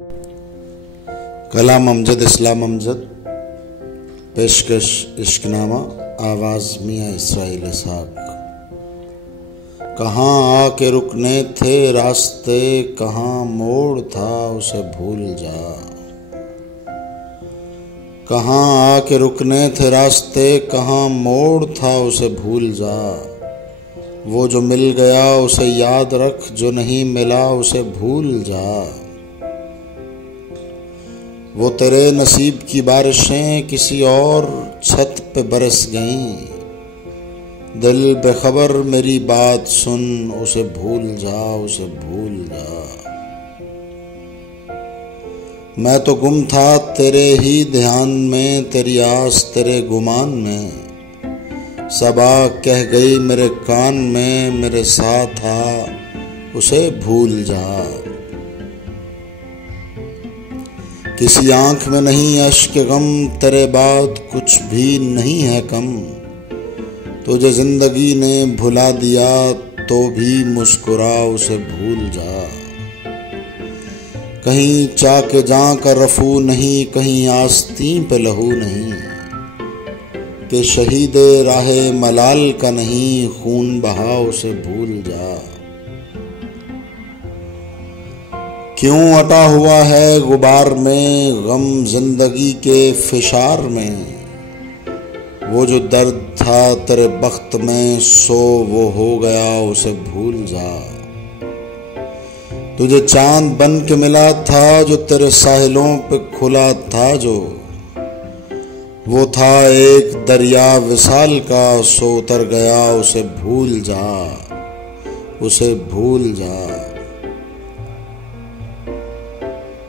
कलाम अमजद इस्लाम अमजद, पेशकश इश्कनामा, आवाज़ मियाँ इसराइल इसहाक। कहाँ आके रुकने थे रास्ते, कहाँ मोड़ था उसे भूल जा। कहाँ आके रुकने थे रास्ते, कहाँ मोड़ था उसे भूल जा। वो जो मिल गया उसे याद रख, जो नहीं मिला उसे भूल जा। वो तेरे नसीब की बारिशें किसी और छत पे बरस गईं। दिल बेखबर मेरी बात सुन, उसे भूल जा, उसे भूल जा। मैं तो गुम था तेरे ही ध्यान में, तेरी आस तेरे गुमान में। सबा कह गई मेरे कान में, मेरे साथ आ, उसे भूल जा। किसी आंख में नहीं अश्क गम, तेरे बाद कुछ भी नहीं है कम। तुझे जिंदगी ने भुला दिया तो भी मुस्कुरा, उसे भूल जा। कहीं चाके जां का रफू नहीं, कहीं आस्तीं पे लहू नहीं। कि शहीदे राहे मलाल का नहीं, खून बहा उसे भूल जा। क्यों अटा हुआ है गुबार में गम जिंदगी के फिशार में। वो जो दर्द था तेरे बख्त में, सो वो हो गया, उसे भूल जा। तुझे चांद बन के मिला था जो तेरे साहिलों पे खुला था, जो वो था एक दरिया विसाल का, सो उतर गया, उसे भूल जा, उसे भूल जा।